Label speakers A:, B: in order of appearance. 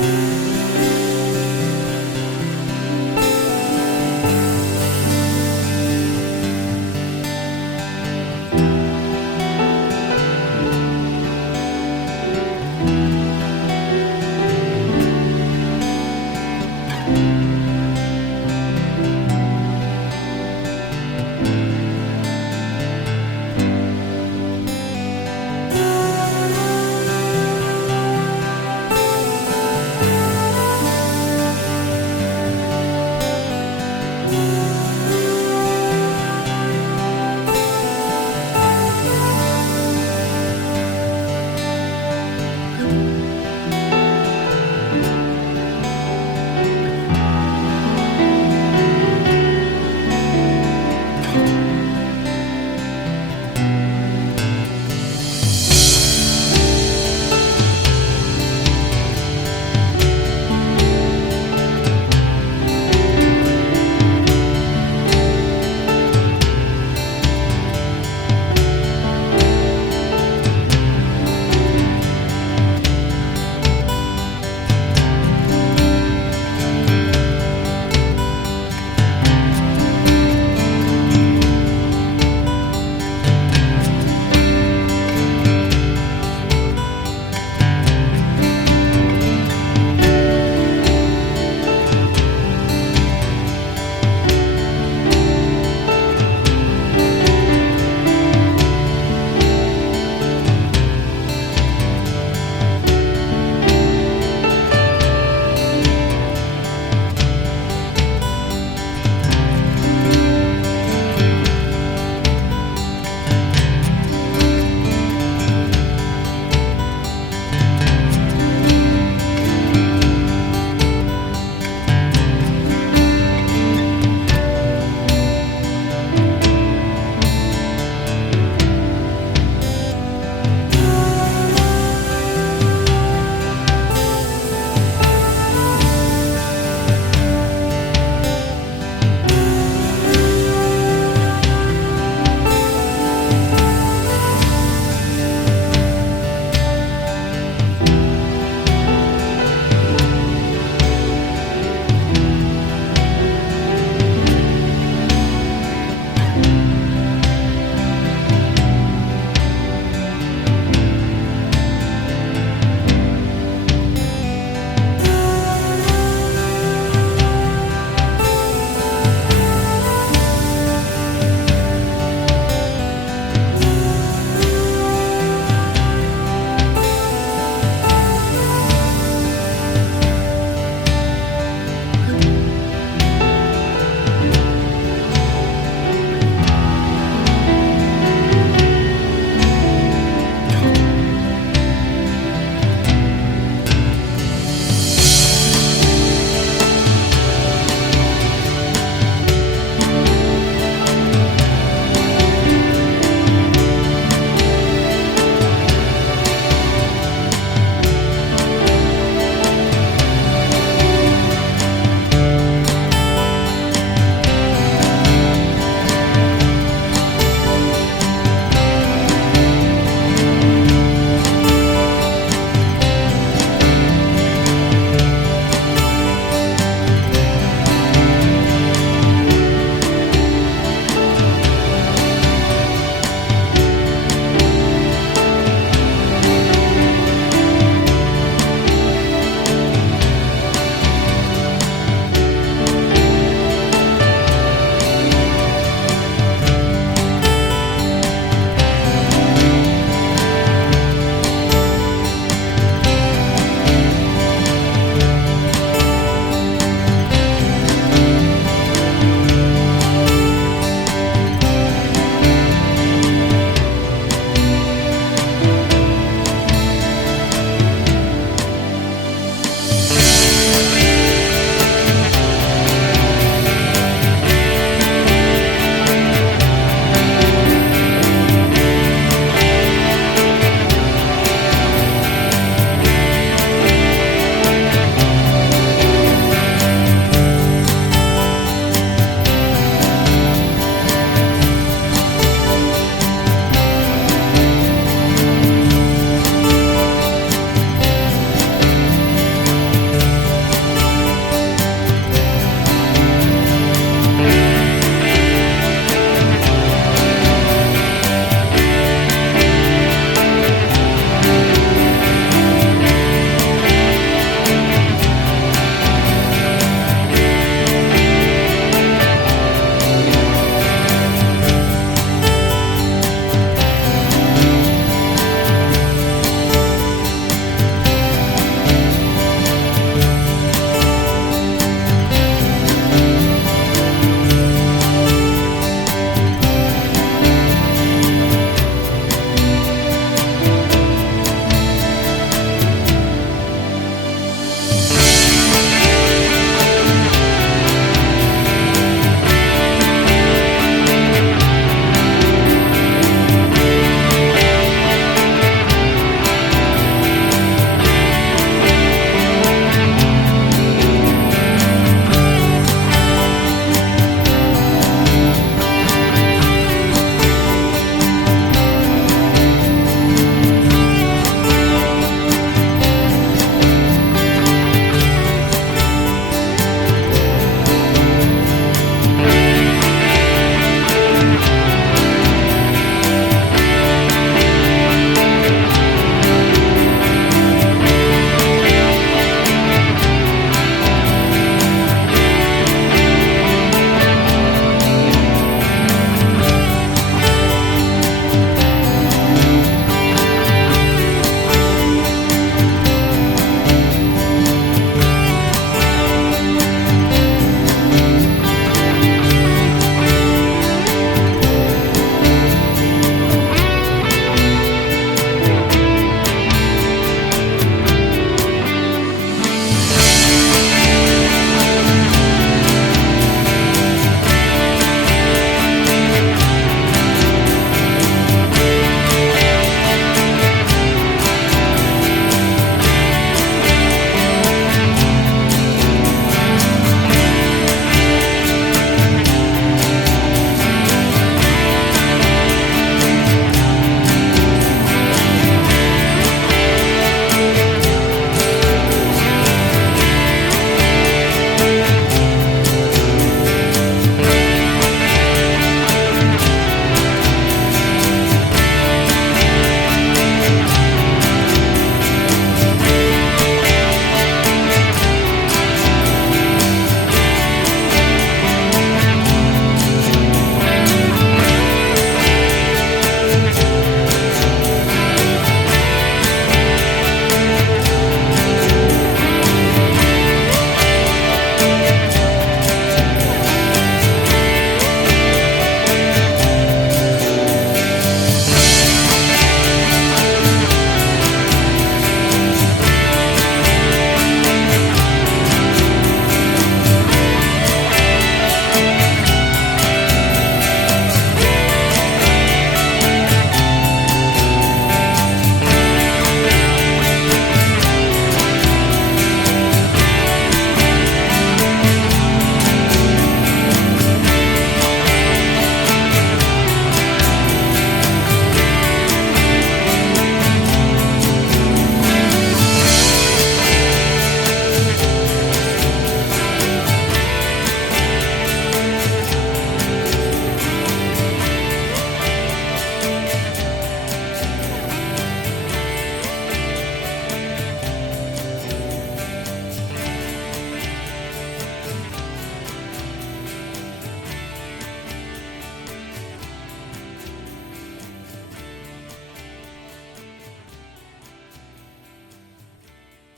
A: Thank you.